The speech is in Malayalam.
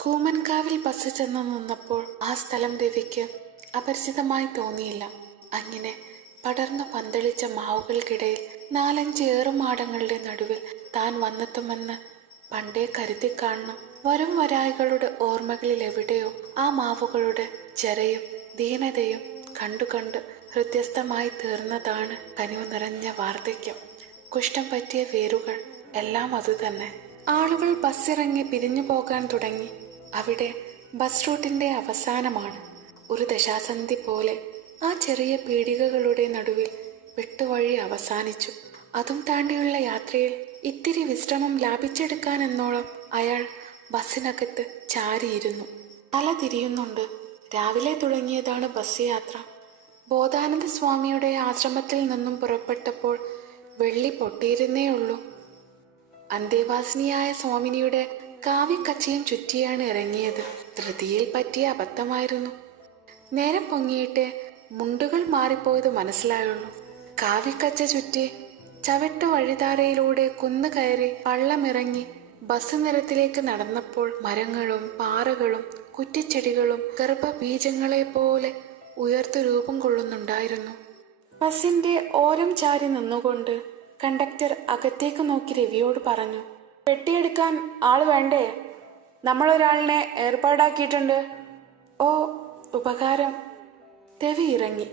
കൂമൻകാവിൽ ബസ് ചെന്ന് നിന്നപ്പോൾ ആ സ്ഥലം രവിക്ക് അപരിചിതമായി തോന്നിയില്ല. അങ്ങനെ പടർന്നു പന്തളിച്ച മാവുകൾക്കിടയിൽ 4-5 ഏറുമാടങ്ങളുടെ നടുവിൽ താൻ വന്നെത്തുമെന്ന് പണ്ടേ കരുതിക്കാണുന്നു. വരും വരായികളുടെ ഓർമ്മകളിൽ എവിടെയോ ആ മാവുകളുടെ ചെറയും ദീനതയും കണ്ടു ഹൃദ്യസ്ഥമായി തീർന്നതാണ് കനിവ് നിറഞ്ഞ വാർദ്ധക്യം. കുഷ്ഠം പറ്റിയ വേരുകൾ എല്ലാം അതുതന്നെ. ആളുകൾ ബസ്സിറങ്ങി പിരിഞ്ഞു പോകാൻ തുടങ്ങി. അവിടെ ബസ് റൂട്ടിന്റെ അവസാനമാണ്. ഒരു ദശാസന്ധി പോലെ ആ ചെറിയ പീടികകളുടെ നടുവിൽ വെട്ടുവഴി അവസാനിച്ചു. അതും താണ്ടിയുള്ള യാത്രയിൽ ഇത്തിരി വിശ്രമം ലാഭിച്ചെടുക്കാൻ എന്നോളം അയാൾ ബസ്സിനകത്ത് ചാരിയിരുന്നു. തല തിരിയുന്നുണ്ട്. രാവിലെ തുടങ്ങിയതാണ് ബസ് യാത്ര. ബോധാനന്ദ സ്വാമിയുടെ ആശ്രമത്തിൽ നിന്നും പുറപ്പെട്ടപ്പോൾ വെള്ളി പൊട്ടിയിരുന്നേയുള്ളൂ. അന്തേവാസിനിയായ സ്വാമിനിയുടെ കാവിക്കച്ചയും ചുറ്റിയാണ് ഇറങ്ങിയത്. ധൃതിയിൽ പറ്റിയ അബദ്ധമായിരുന്നു. നേരം പൊങ്ങിയിട്ട് മുണ്ടുകൾ മാറിപ്പോയത് മനസ്സിലായുള്ളൂ. കാവിക്കച്ച ചുറ്റി ചവിട്ടു വഴിതാരയിലൂടെ കുന്നു കയറി പള്ളമിറങ്ങി ബസ് നിരത്തിലേക്ക് നടന്നപ്പോൾ മരങ്ങളും പാറകളും കുറ്റിച്ചെടികളും ഗർഭബീജങ്ങളെ പോലെ ഉയർത്തു രൂപം കൊള്ളുന്നുണ്ടായിരുന്നു. ബസിന്റെ ഓരം ചാരി നിന്നുകൊണ്ട് കണ്ടക്ടർ അകത്തേക്ക് നോക്കി രവിയോട് പറഞ്ഞു, പെട്ടിയെടുക്കാൻ ആള് വേണ്ടേ? നമ്മളൊരാളിനെ ഏർപ്പാടാക്കിയിട്ടുണ്ട്. ഓ, ഉപകാരം. രവി ഇറങ്ങി.